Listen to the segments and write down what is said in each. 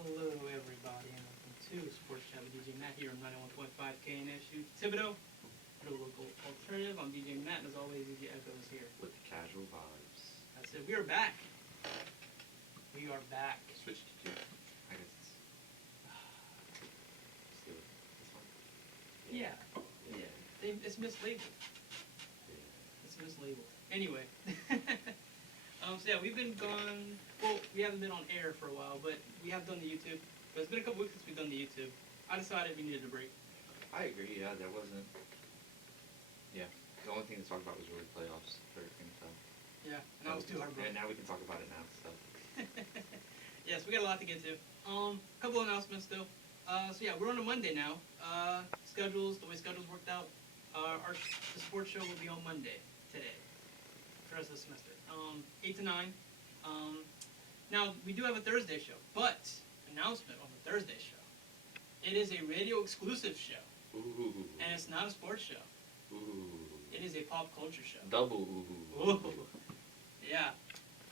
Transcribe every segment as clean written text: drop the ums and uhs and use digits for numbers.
Hello, everybody, and welcome to Sports Chat with DJ Matt here on 91.5 KNSU Thibodeau, the local alternative. I'm DJ Matt, and as always, DJ Echo is here. With the casual vibes. That's it. We are back. We are back. Switch to two. I guess it's... Let's do it. This one? Yeah. It's mislabeled. Yeah. It's mislabeled. Anyway. So yeah, we've been gone. Well, we haven't been on air for a while, but we have done the YouTube. But it's been a couple weeks since we've done the YouTube. I decided we needed a break. I agree, yeah, there wasn't... Yeah. The only thing to talk about was really playoffs for NFL. Yeah, and that was too hard, bro. And now we can talk about it now, so... Yes, we got a lot to get to. Couple announcements still. So yeah, we're on a Monday now. Schedules, the way schedules worked out, the sports show will be on Monday today, for the rest of the semester. 8 to 9. Now we do have a Thursday show, but announcement on the Thursday show. It is a radio exclusive show, Ooh. and it's not a sports show. Ooh. It is a pop culture show. Double ooh. Ooh. Yeah,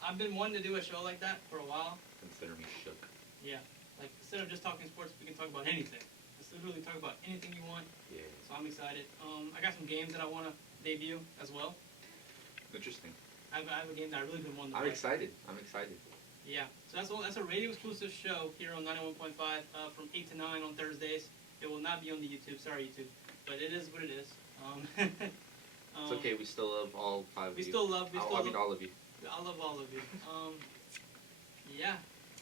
I've been wanting to do a show like that for a while. Consider me shook. Yeah, like instead of just talking sports, we can talk about anything. Let's literally talk about anything you want. Yeah. So I'm excited. I got some games that I want to debut as well. Interesting. I have a game that I really been wanting to I'm play. excited. I'm excited. Yeah, so that's a radio exclusive show here on 91.5 from 8 to 9 on Thursdays. It will not be on the YouTube. Sorry, YouTube, but it is what it is. It's okay. We still love all five of you. All of you. I love all of you. I love all of you. Yeah,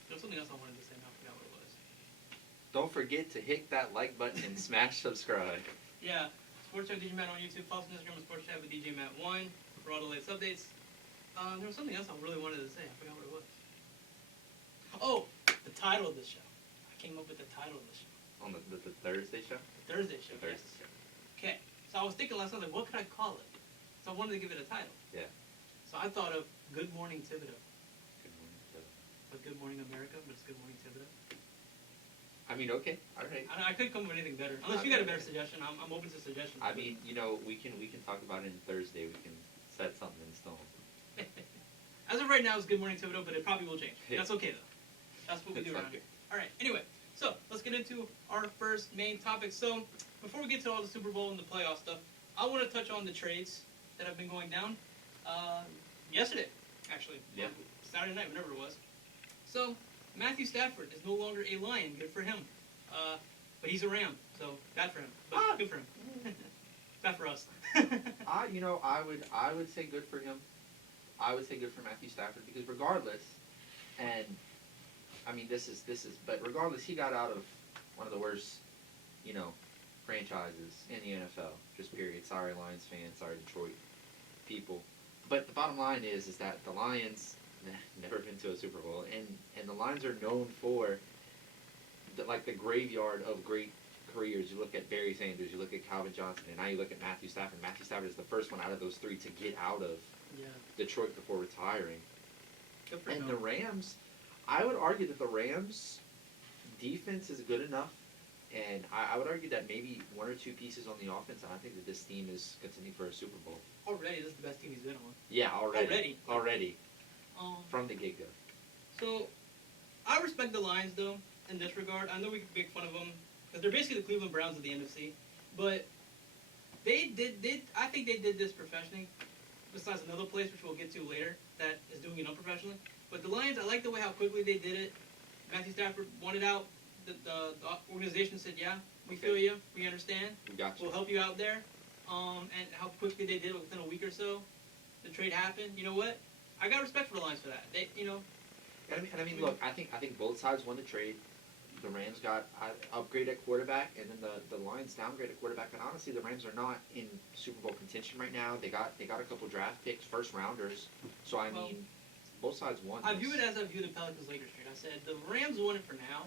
there was something else I wanted to say. Now I forgot what it was. Don't forget to hit that like button and smash subscribe. Yeah, Sports Chat with DJ Matt on YouTube. Follow us on Instagram, Sports Chat with DJ Matt 1 for all the latest updates. There was something else I really wanted to say. I forgot what it was. Oh, the title of the show. I came up with the title of the show. On the Thursday show? The Thursday show. The Yes. Thursday show. Okay. So I was thinking last night, like, what could I call it? So I wanted to give it a title. Yeah. So I thought of Good Morning Thibodeau. Good morning. But Good Morning America, but it's Good Morning Thibodeau. I mean, okay. All right. I couldn't come up with anything better. Unless you got a better suggestion. I'm open to suggestions. I mean, you know, we can talk about it on Thursday. We can set something in stone. As of right now, it's Good Morning Thibodeau, but it probably will change. Yeah. That's okay, though. That's what we do around here. All right, anyway, so let's get into our first main topic. So before we get to all the Super Bowl and the playoff stuff, I want to touch on the trades that have been going down yesterday, actually. Yeah. Saturday night, whatever it was. So Matthew Stafford is no longer a Lion. Good for him. But he's a Ram, so bad for him. But good for him. Bad for us. You know, I would say good for him. I would say good for Matthew Stafford because regardless, and I mean this is, but regardless, he got out of one of the worst, you know, franchises in the NFL. Just period. Sorry, Lions fans. Sorry, Detroit people. But the bottom line is that the Lions never been to a Super Bowl, and the Lions are known for the graveyard of great careers. You look at Barry Sanders, you look at Calvin Johnson, and now you look at Matthew Stafford. Matthew Stafford is the first one out of those three to get out of Detroit before retiring. And the Rams, I would argue that the Rams' defense is good enough, and I would argue that maybe one or two pieces on the offense, and I think that this team is contending for a Super Bowl. Already, this is the best team he's been on. Yeah, already. From the get-go. So, I respect the Lions, though, in this regard. I know we can make fun of them, because they're basically the Cleveland Browns of the NFC, but I think they did this professionally, besides another place, which we'll get to later, that is doing it unprofessionally. But the Lions, I like the way how quickly they did it. Matthew Stafford wanted out. The organization said, yeah, we feel you. We understand. We got you. We'll help you out there. And how quickly they did it within a week or so. The trade happened. You know what? I got respect for the Lions for that. They, you know. And I mean, look, I think both sides won the trade. The Rams got upgraded at quarterback, and then the Lions downgraded quarterback. And honestly, the Rams are not in Super Bowl contention right now. They got a couple draft picks, first rounders. So I mean, both sides won. I view it as I view the Pelicans Lakers trade. I said the Rams won it for now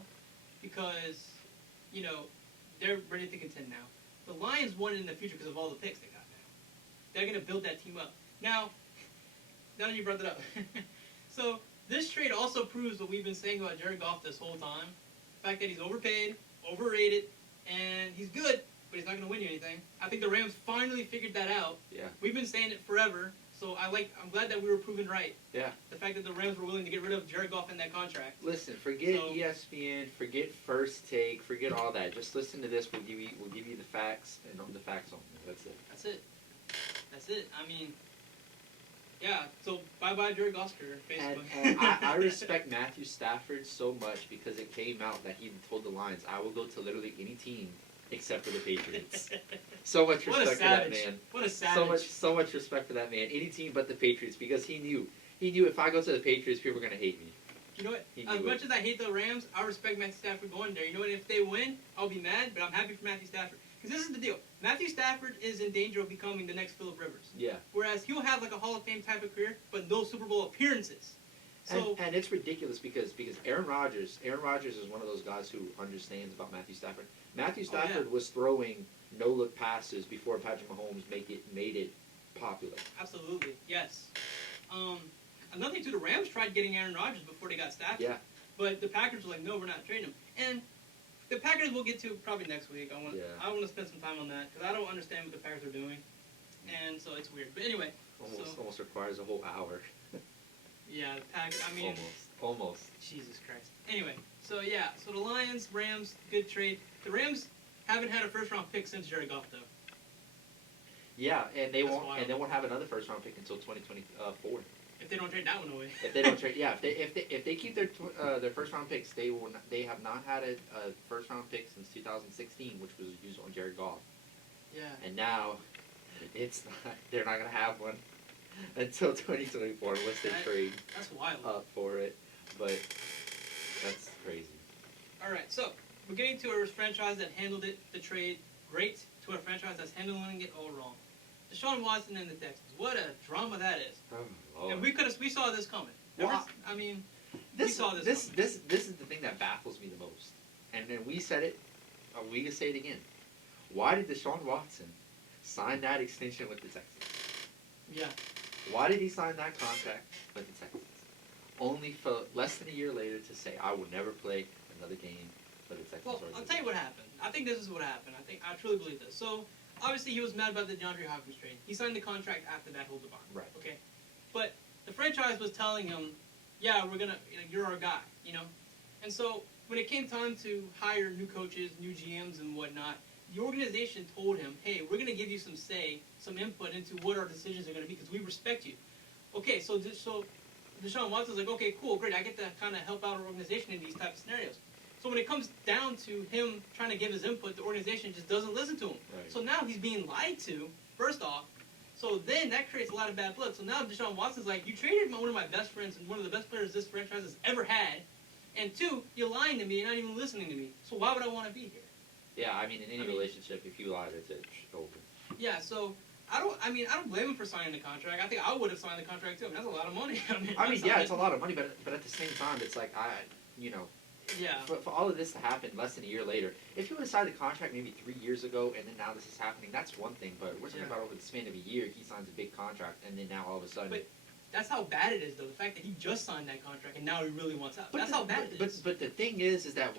because, you know, they're ready to contend now. The Lions won it in the future because of all the picks they got now. They're going to build that team up. Now that you brought it up. So this trade also proves what we've been saying about Jared Goff this whole time. The fact that he's overpaid, overrated, and he's good, but he's not going to win you anything. I think the Rams finally figured that out. Yeah. We've been saying it forever, So I'm glad that we were proven right. Yeah. The fact that the Rams were willing to get rid of Jared Goff in that contract. Listen, forget So- ESPN, forget First Take, forget all that. Just listen to this. We'll give you the facts and the facts only. That's it. That's it. I mean, yeah. So bye Jared Goff's career, basically. And I respect Matthew Stafford so much because it came out that he told the Lions, "I will go to literally any team except for the Patriots." So much What a respect for that savage. man. What a savage. So much respect for that man. Any team but the Patriots, because he knew if I go to the Patriots, people are gonna hate me. You know what? He As knew much it. as I hate the Rams, I respect Matthew Stafford going there. You know what? If they win, I'll be mad, but I'm happy for Matthew Stafford. Because this is the deal. Matthew Stafford is in danger of becoming the next Phillip Rivers. Yeah. Whereas he'll have like a Hall of Fame type of career, but no Super Bowl appearances. So And it's ridiculous because Aaron Rodgers is one of those guys who understands about Matthew Stafford. Matthew Stafford was throwing no-look passes before Patrick Mahomes made it popular. absolutely, yes. Another thing too, the Rams tried getting Aaron Rodgers before they got Stafford. Yeah. But the Packers were like, no, we're not trading him. And the Packers we'll get to probably next week. I want to spend some time on that because I don't understand what the Packers are doing, and so it's weird. But anyway, Almost requires a whole hour. yeah, the Packers. I mean, Almost. Jesus Christ. Anyway, so yeah, so the Lions, Rams, good trade. The Rams haven't had a first-round pick since Jared Goff, though. Yeah, and they That's won't wild. and they won't have another first-round pick until 2024. If they don't trade that one away. If they don't trade, yeah, if they keep their first-round picks, they have not had a first-round pick since 2016, which was used on Jared Goff. Yeah. And now, they're not gonna have one until 2024 unless they trade That's wild. up for it. But that's crazy. All right, so we're getting to a franchise that handled the trade great, to a franchise that's handling it all wrong. Deshaun Watson and the Texans. What a drama that is. Oh Lord. And we saw this coming. Well, I mean, This saw this is the thing that baffles me the most. And then we said it, we can say it again. Why did Deshaun Watson sign that extension with the Texans? yeah. Why did he sign that contract with the Texans? Only for less than a year later to say, I will never play another game for the Texans. Well, I'll tell you what happened. I think this is what happened. I truly believe this. So, obviously, he was mad about the DeAndre Hopkins trade. He signed the contract after that whole debacle. Right. Okay. But the franchise was telling him, yeah, you're our guy, you know? And so, when it came time to hire new coaches, new GMs and whatnot, the organization told him, hey, we're going to give you some say, some input into what our decisions are going to be because we respect you. Okay, so Deshaun Watson's like, okay, cool, great. I get to kind of help out our organization in these type of scenarios. So when it comes down to him trying to give his input, the organization just doesn't listen to him. Right. So now he's being lied to, first off. So then that creates a lot of bad blood. So now Deshaun Watson's like, you traded one of my best friends and one of the best players this franchise has ever had. And two, you're lying to me. You're not even listening to me. So why would I want to be here? Yeah, I mean, in any relationship, if you lie, it's over. Yeah, so I don't blame him for signing the contract. I think I would have signed the contract too. I mean, that's a lot of money. Yeah, it's a lot of money, but at the same time, it's like, Yeah. for all of this to happen less than a year later, if you would have signed the contract maybe 3 years ago and then now this is happening, that's one thing. But we're talking about over the span of a year, he signs a big contract and then now all of a sudden. But that's how bad it is, though. The fact that he just signed that contract and now he really wants out. That's how bad it is. But the thing is that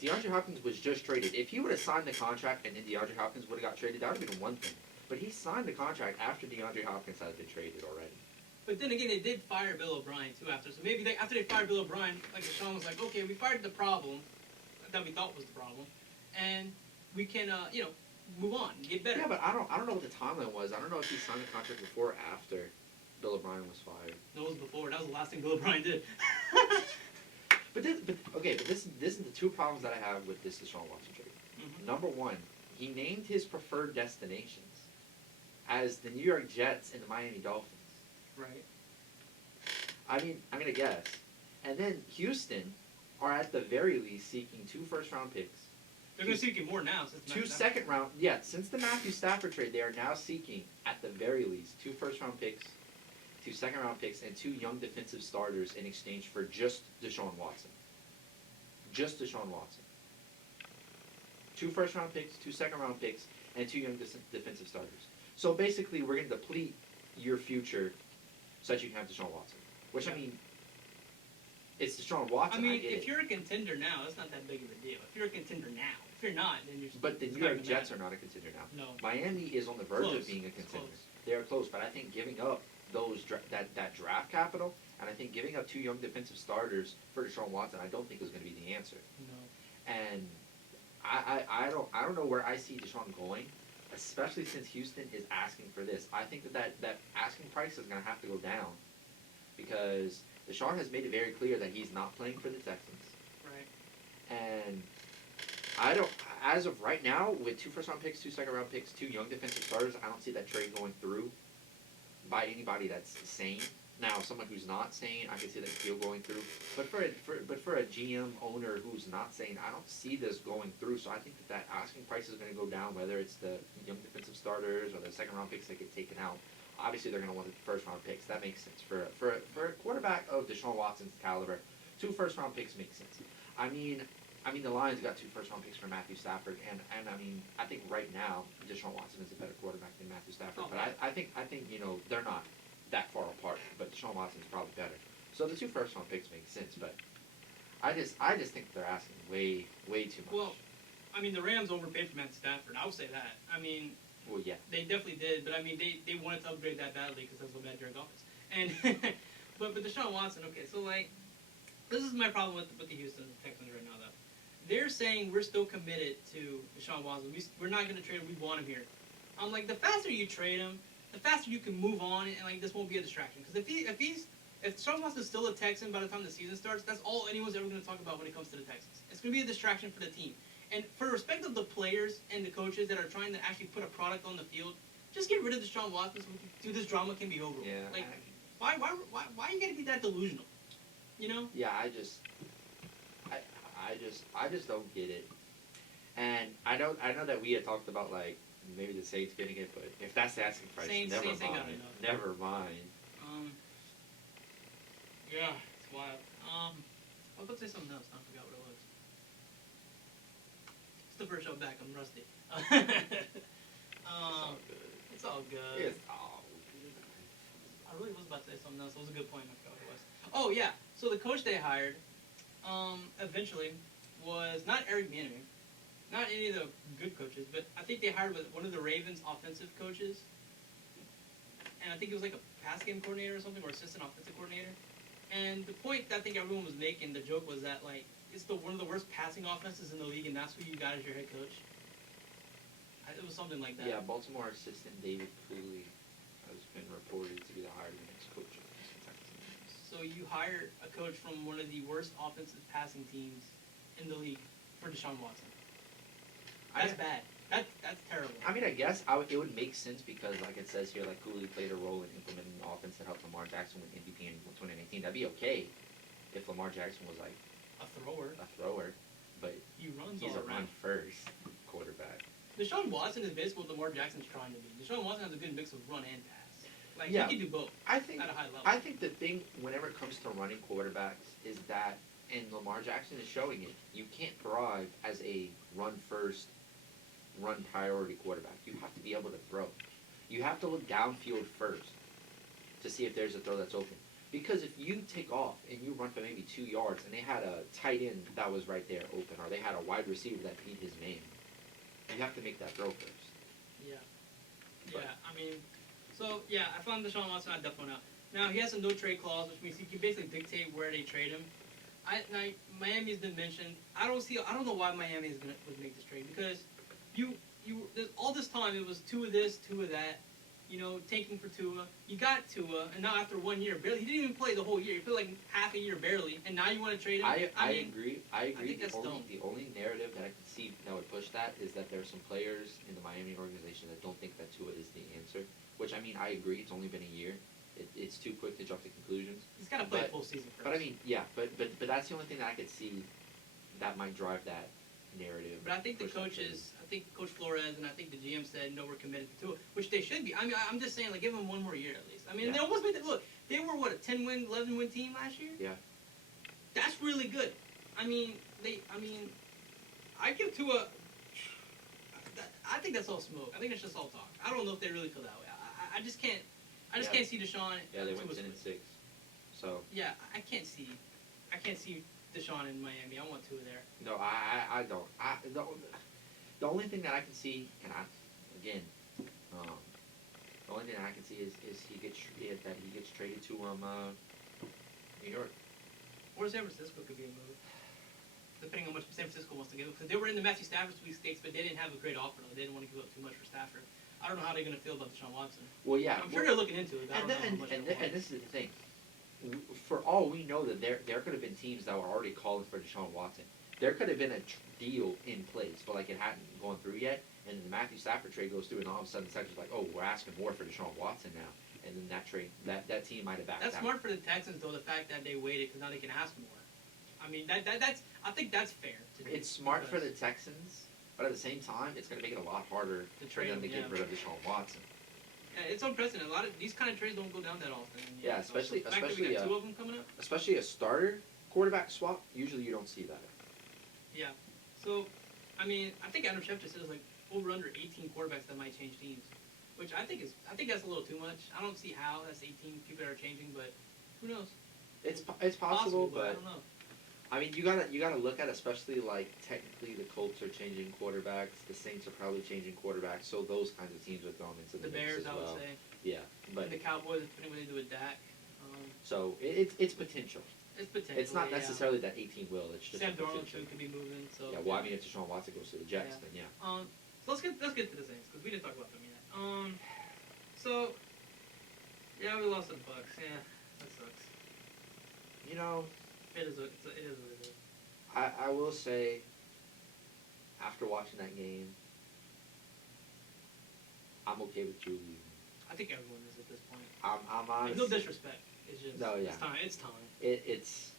DeAndre Hopkins was just traded. If he would have signed the contract and then DeAndre Hopkins would have got traded, that would have been one thing. But he signed the contract after DeAndre Hopkins had been traded already. But then again, they did fire Bill O'Brien, too, after. So maybe after they fired Bill O'Brien, like Deshaun was like, okay, we fired the problem that we thought was the problem, and we can, move on and get better. Yeah, but I don't know what the timeline was. I don't know if he signed the contract before or after Bill O'Brien was fired. No, it was before. That was the last thing Bill O'Brien did. But this is the two problems that I have with this Deshaun Watson trade. Mm-hmm. Number one, he named his preferred destinations as the New York Jets and the Miami Dolphins. Right. I mean, I'm gonna guess. And then Houston are at the very least seeking 2 first-round picks. They're going to seek more now. Since 2 second-round. Yeah, since the Matthew Stafford trade, they are now seeking at the very least 2 first-round picks, 2 second-round picks, and 2 young defensive starters in exchange for just Deshaun Watson. Just Deshaun Watson. 2 first-round picks, 2 second-round picks, and 2 young defensive starters. So basically, we're going to deplete your future so that you can have Deshaun Watson. Which, I mean, it's Deshaun Watson. I mean, if you're a contender now, it's not that big of a deal. If you're a contender now. If you're not, then you're... But the New York Jets are not a contender now. No. Miami is on the verge Close. of being a contender. Close. They are close, but I think giving up that draft capital, and I think giving up 2 young defensive starters for Deshaun Watson, I don't think is going to be the answer. No. And I don't know where I see Deshaun going, especially since Houston is asking for this. I think that asking price is going to have to go down because Deshaun has made it very clear that he's not playing for the Texans. Right. And I don't, as of right now, with 2 first-round picks, 2 second-round picks, 2 young defensive starters, I don't see that trade going through by anybody that's sane. Now, someone who's not sane, I can see that deal going through. But for a GM owner who's not sane, I don't see this going through. So I think that asking price is going to go down, whether it's the young defensive starters or the second-round picks that get taken out. Obviously, they're going to want the first-round picks. That makes sense. For a quarterback of Deshaun Watson's caliber, 2 first-round picks makes sense. I mean, the Lions got 2 first-round picks for Matthew Stafford, and I mean, I think right now Deshaun Watson is a better quarterback than Matthew Stafford. But I think they're not that far apart. But Deshaun Watson's probably better. So the 2 first-round picks make sense. But I just think they're asking way too much. Well, I mean, the Rams overpaid for Matthew Stafford. I would say that. I mean, well, yeah, they definitely did. But I mean, they wanted to upgrade that badly because that's what bad Jared Goff is. And but Deshaun Watson. Okay, so like, this is my problem with the Houston Texans right now, though. They're saying we're still committed to Deshaun Watson. We're not going to trade him. We want him here. I'm like, the faster you trade him, the faster you can move on, and like this won't be a distraction. Because if Deshaun Watson's still a Texan by the time the season starts, that's all anyone's ever going to talk about when it comes to the Texans. It's going to be a distraction for the team. And for respect of the players and the coaches that are trying to actually put a product on the field, just get rid of Deshaun Watson so this drama can be over. Yeah. Like, why you got to be that delusional? You know? Yeah, I just don't get it. And I know that we had talked about like maybe the Saints getting it, but if that's the asking price, Saints never ain't got mind. enough. Never mind. Yeah, it's wild. I was about to say something else. I forgot what it was. It's the first show back. I'm rusty. It's all good. It's all good. I really was about to say something else. It was a good point. I forgot what it was. Oh yeah. So the coach they hired, eventually, was not Eric Bieniemy, not any of the good coaches, but I think they hired one of the Ravens' offensive coaches, and I think it was like a pass game coordinator or something, or assistant offensive coordinator. And the point that I think everyone was making, the joke was that like it's one of the worst passing offenses in the league, and that's who you got as your head coach. It was something like that. Yeah, Baltimore assistant David Cooley has been reported to be the hired next coach of the Texans. So you hire a coach from one of the worst offensive passing teams in the league for Deshaun Watson. That's bad. That's terrible. I mean, I guess it would make sense because, like it says here, like Cooley played a role in implementing the offense that helped Lamar Jackson win MVP in 2019. That'd be okay if Lamar Jackson was like a thrower, but he runs he's all a around. run first quarterback. Deshaun Watson is basically what Lamar Jackson's trying to be. Deshaun Watson has a good mix of run and pass. Like Yeah. he can do both. I think at a high level. I think the thing whenever it comes to running quarterbacks is that, and Lamar Jackson is showing it, you can't thrive as a run first, run priority quarterback. You have to be able to throw. You have to look downfield first to see if there's a throw that's open. Because if you take off and you run for maybe 2 yards and they had a tight end that was right there open, or they had a wide receiver that beat his man, you have to make that throw first. Yeah. But- Yeah, I mean, so, yeah, I found Deshaun Watson out, definitely out. Now, he has a no-trade clause, which means he can basically dictate where they trade him. Now, Miami's been mentioned. I don't know why Miami would make this trade, because all this time it was 2 of this, 2 of that, tanking for Tua. You got Tua, and now after 1 year, barely, he didn't even play the whole year. He played like half a year barely, and now you want to trade him? I agree. I think that's dumb. The only narrative that I can see that would push that is that there are some players in the Miami organization that don't think that Tua is the answer. Which, I mean, I agree. It's only been a year. It's too quick to jump to conclusions. He's got to play a full season first. But I mean, yeah. But that's the only thing that I could see that might drive that narrative. But I think the coaches, I think Coach Flores and I think the GM said, no, we're committed to it, which they should be. I mean, I'm just saying, like, give them 1 more year at least. I mean, Yeah. they almost made it. Look, they were, what, a 10-win, 11-win team last year? Yeah. That's really good. I mean, I give Tua, I think that's all smoke. I think it's just all talk. I don't know if they really feel that way. I just can't see Deshaun. Yeah, they went Tua's 10-6. So. Yeah, I can't see Deshaun in Miami. I want Tua there. No, I don't. The only thing that I can see, and the The only thing I can see is he gets traded to New York. Or San Francisco could be a move. Depending on how much San Francisco wants to give. Because they were in the Matthew Stafford sweepstakes, but they didn't have a great offer. They didn't want to give up too much for Stafford. I don't know how they're going to feel about Deshaun Watson. Well, yeah. I'm sure they're looking into it. I don't know how much And this is the thing. For all we know, that there could have been teams that were already calling for Deshaun Watson. There could have been a deal in place, but like it hadn't gone through yet. And then the Matthew Stafford trade goes through, and all of a sudden the Texans like, oh, we're asking more for Deshaun Watson now. And then that trade, that team might have backed out. That's smart for the Texans, though. The fact that they waited, because now they can ask more. I mean, that's. I think that's fair. It's smart for the Texans, but at the same time, it's going to make it a lot harder for them to get rid of Deshaun Watson. Yeah, it's unprecedented. A lot of these kind of trades don't go down that often. Yeah, especially the fact that we got two of them coming up. Especially a starter quarterback swap. Usually, you don't see that. Yeah. So, I mean, I think Adam Schefter says like over under 18 quarterbacks that might change teams, which I think that's a little too much. I don't see how that's 18 people that are changing, but who knows? It's possible, but I don't know. I mean, you gotta look at, especially like technically the Colts are changing quarterbacks, the Saints are probably changing quarterbacks, so those kinds of teams are thrown into the mix Bears, as well. I would say. Yeah, but and the Cowboys, depending what they do with Dak. So it's potential. It's potential. It's not necessarily that 18 will. It's just Sam Darnold too could be moving. So yeah. Well, I mean, if Deshaun Watson goes to the Jets, then yeah. So let's get to the Saints because we didn't talk about them yet. So yeah, we lost to the Bucks. Yeah, that sucks. You know, it is what it is. I will say, after watching that game, I'm okay with Drew leaving. I think everyone is at this point. I'm honest. No disrespect. It's just no, yeah. It's time. It's time. It's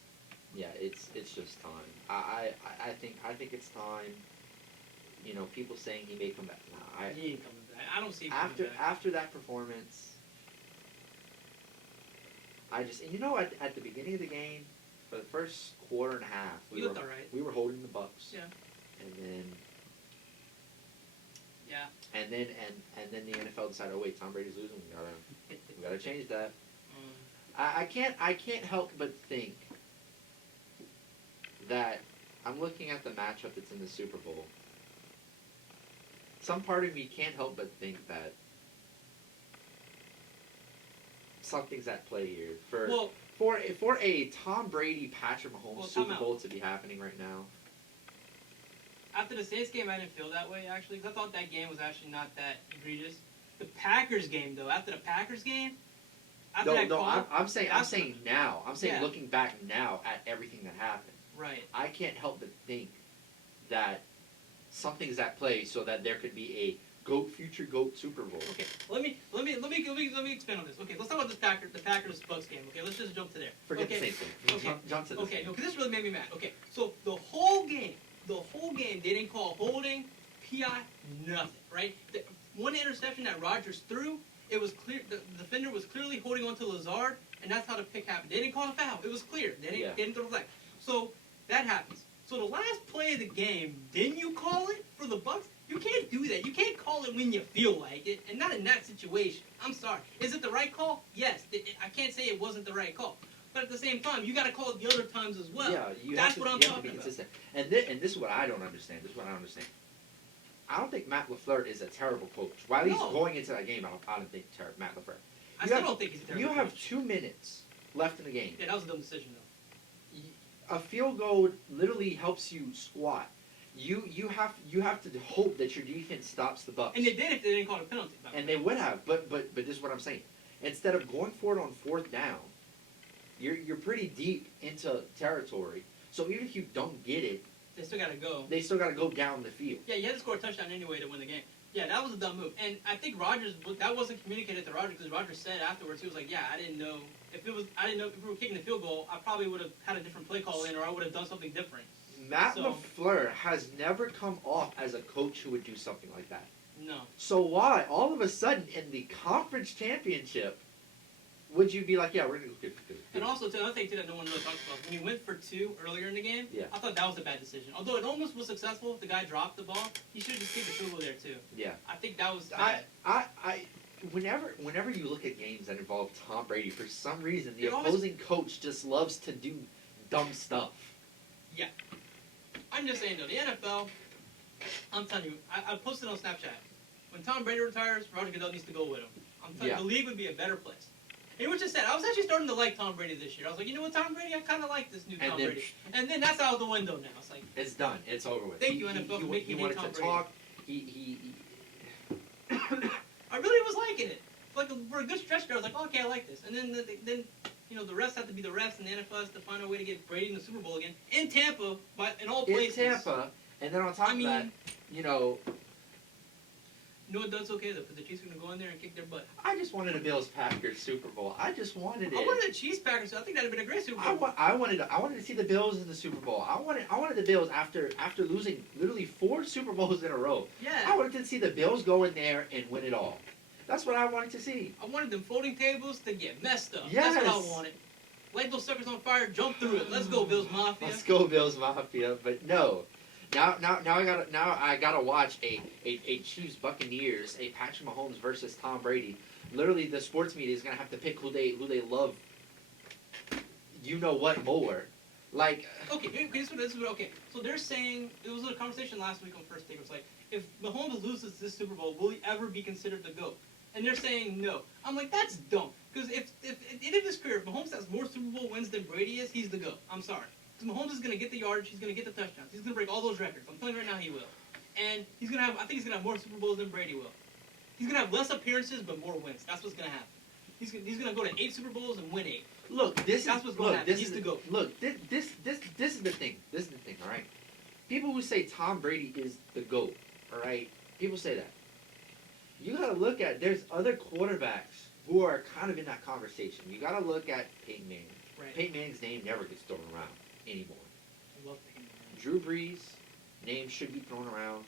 just time. I think it's time. You know, people saying he may come back. No, he ain't coming back. I don't see him coming back. After that performance, and you know, at the beginning of the game, for the first quarter and a half, we were holding the Bucks. Yeah. And then. Yeah. And then the NFL decided, oh wait, Tom Brady's losing. We gotta change that. I can't help but think that I'm looking at the matchup that's in the Super Bowl. Some part of me can't help but think that something's at play here for a Tom Brady Patrick Mahomes Super Bowl to be happening right now. After the Saints game, I didn't feel that way, actually, because I thought that game was actually not that egregious. The Packers game, though, after the Packers game, I'm saying now. I'm saying looking back now at everything that happened. Right. I can't help but think that something's at play so that there could be a future GOAT Super Bowl. Okay, let me expand on this. Okay, let's talk about the Packers Bucks game. Okay, let's just jump to there. Forget the same thing. Okay. Jump to this. Okay, no, because this really made me mad. Okay, so the whole game, they didn't call holding, PI, nothing, right? The one interception that Rodgers threw, it was clear. The defender was clearly holding on to Lazard, and that's how the pick happened. They didn't call a foul. It was clear. They didn't throw a flag. So that happens. So the last play of the game, didn't you call it for the Bucks? You can't do that. You can't call it when you feel like it, and not in that situation. I'm sorry. Is it the right call? Yes. I can't say it wasn't the right call. But at the same time, you got to call it the other times as well. Yeah, that's what I'm talking about. Consistent. And this is what I don't understand. I don't think Matt LaFleur is a terrible coach. While he's going into that game, I don't think Matt LaFleur. I still don't think he's a terrible coach. You have 2 minutes left in the game. Yeah, that was a dumb decision, though. A field goal literally helps you squat. You have to hope that your defense stops the Bucks. And they did if they didn't call it a penalty. And they would have, but this is what I'm saying. Instead of going for it on 4th down, you're pretty deep into territory. So even if you don't get it, they still got to go. They still got to go down the field. Yeah, you had to score a touchdown anyway to win the game. Yeah, that was a dumb move. And I think that wasn't communicated to Rodgers because Rodgers said afterwards, he was like, yeah, I didn't know if we were kicking the field goal, I probably would have had a different play call in, or I would have done something different. Matt LaFleur has never come off as a coach who would do something like that. No. So why, all of a sudden, in the conference championship, would you be like, yeah, we're going to go get it? And also, another thing, too, that no one really talks about, when you went for 2 earlier in the game, I thought that was a bad decision. Although it almost was successful, the guy dropped the ball, he should have just kicked the field goal there, too. Yeah. I think that was bad. Whenever you look at games that involve Tom Brady, for some reason, the opposing coach just loves to do dumb stuff. Yeah. I'm just saying, though, the NFL, I'm telling you, I posted on Snapchat. When Tom Brady retires, Roger Goodell needs to go with him. I'm telling you, the league would be a better place. And which is sad. I was actually starting to like Tom Brady this year. I was like, you know what, Tom Brady, I kind of like this new Tom Brady. And then that's out the window now. It's like, it's done. It's over with. Thank you, NFL, for making me hate Tom Brady. Talk. I really was liking it. Like for a good stretch there, I was like, okay, I like this. And then the refs have to be the refs, and the NFL has to find a way to get Brady in the Super Bowl again in Tampa, in all places. In Tampa, and then on top of that, No, that's okay though, because the Chiefs are gonna go in there and kick their butt. I just wanted a Bills-Packers Super Bowl. I just wanted it. I wanted a Chiefs-Packers. So I think that'd have been a great Super Bowl. I wanted to see the Bills in the Super Bowl. I wanted the Bills after losing literally 4 Super Bowls in a row. Yeah. I wanted to see the Bills go in there and win it all. That's what I wanted to see. I wanted them folding tables to get messed up. Yes. That's what I wanted. Light those suckers on fire, jump through it. Let's go, Bills Mafia. Let's go, Bills Mafia. But no. Now I gotta watch a Chiefs Buccaneers, a Patrick Mahomes versus Tom Brady. Literally, the sports media is gonna have to pick who they love. You know what more? Like okay. So they're saying it was a conversation last week on First Take. It was like, if Mahomes loses this Super Bowl, will he ever be considered the GOAT? And they're saying no. I'm like, that's dumb. Because if at the end of his career, if Mahomes has more Super Bowl wins than Brady is, he's the GOAT. I'm sorry. Because Mahomes is going to get the yardage, he's going to get the touchdowns, he's going to break all those records. I'm telling you right now, he will. And I think he's going to have more Super Bowls than Brady will. He's going to have less appearances but more wins. That's what's going to happen. He's going to go to 8 Super Bowls and win 8. Look, that's what's going to happen. He's the GOAT. Look, this is the thing. This is the thing. All right. People who say Tom Brady is the GOAT. All right. People say that. You got to look at. There's other quarterbacks who are kind of in that conversation. You got to look at Peyton Manning. Right. Peyton Manning's name never gets thrown around anymore. I love Peyton Manning. Drew Brees' name should be thrown around.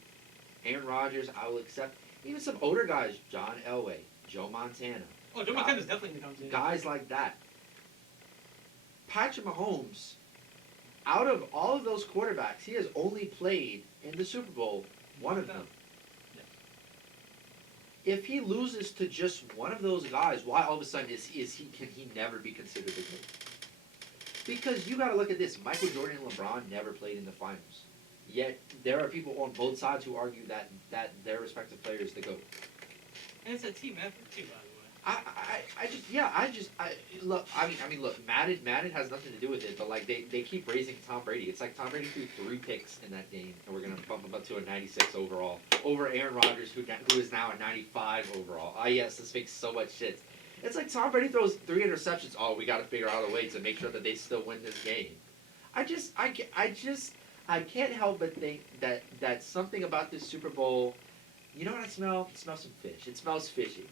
Aaron Rodgers, I will accept. Even some older guys, John Elway, Joe Montana. Oh, Joe Montana's definitely in the conversation. Guys like that. Patrick Mahomes, out of all of those quarterbacks, he has only played in the Super Bowl one of them. If he loses to just one of those guys, why all of a sudden can he never be considered the GOAT? Because you got to look at this. Michael Jordan and LeBron never played in the finals. Yet there are people on both sides who argue that their respective player is the GOAT. And it's a team effort too, by the way. Look, Madden has nothing to do with it, but like they keep raising Tom Brady. It's like Tom Brady threw 3 picks in that game, and we're gonna bump him up to a 96 overall over Aaron Rodgers, who is now a 95 overall. Yes, this makes so much sense. It's like Tom Brady throws 3 interceptions. Oh, we got to figure out a way to make sure that they still win this game. I can't help but think that something about this Super Bowl. You know what I smell? It smells some fish. It smells fishy.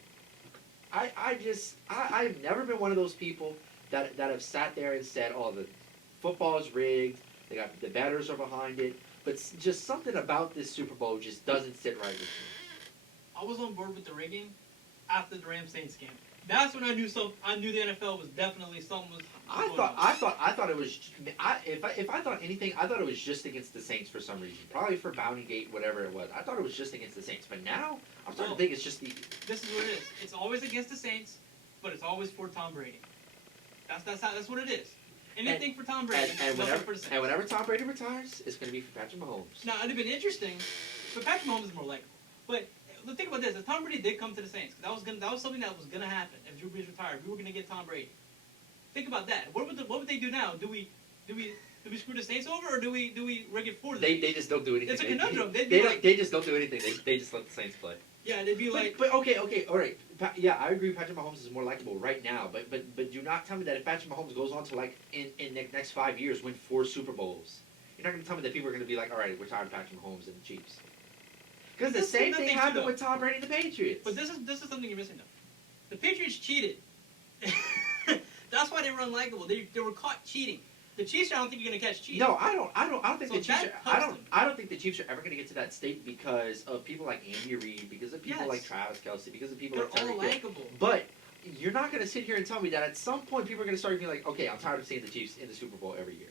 I've never been one of those people that have sat there and said, oh, the football is rigged, the batters are behind it, but just something about this Super Bowl just doesn't sit right with me. I was on board with the rigging after the Rams-Saints game. That's when I knew the NFL was definitely something was. I thought it was. If I thought anything, I thought it was just against the Saints for some reason. Probably for Bountygate, whatever it was. I thought it was just against the Saints. But now I'm starting to think it's just the. This is what it is. It's always against the Saints, but it's always for Tom Brady. That's what it is. Anything for Tom Brady. And whenever Tom Brady retires, it's going to be for Patrick Mahomes. Now it'd have been interesting, but Patrick Mahomes is more likable. But think about this: if Tom Brady did come to the Saints, that was something that was going to happen. If Drew Brees retired, we were going to get Tom Brady. Think about that. What would they do now? Do we screw the Saints over, or do we rig it for them? They just don't do anything. It's a conundrum. They just don't do anything. They just let the Saints play. Yeah, they'd be like. But okay, all right. Yeah, I agree. Patrick Mahomes is more likable right now. But do not tell me that if Patrick Mahomes goes on to like in the next 5 years win 4 Super Bowls, you're not going to tell me that people are going to be like, all right, we're tired of Patrick Mahomes and the Chiefs. Because the same thing happened with Tom Brady and the Patriots. But this is something you're missing though. The Patriots cheated. That's why they were unlikable. They were caught cheating. The Chiefs, I don't think you're going to catch cheating. No, I don't think the Chiefs. I don't think the Chiefs are ever going to get to that state because of people like Andy Reid, because of people like Travis Kelce, because of people like They're all likable. But you're not going to sit here and tell me that at some point people are going to start being like, okay, I'm tired of seeing the Chiefs in the Super Bowl every year.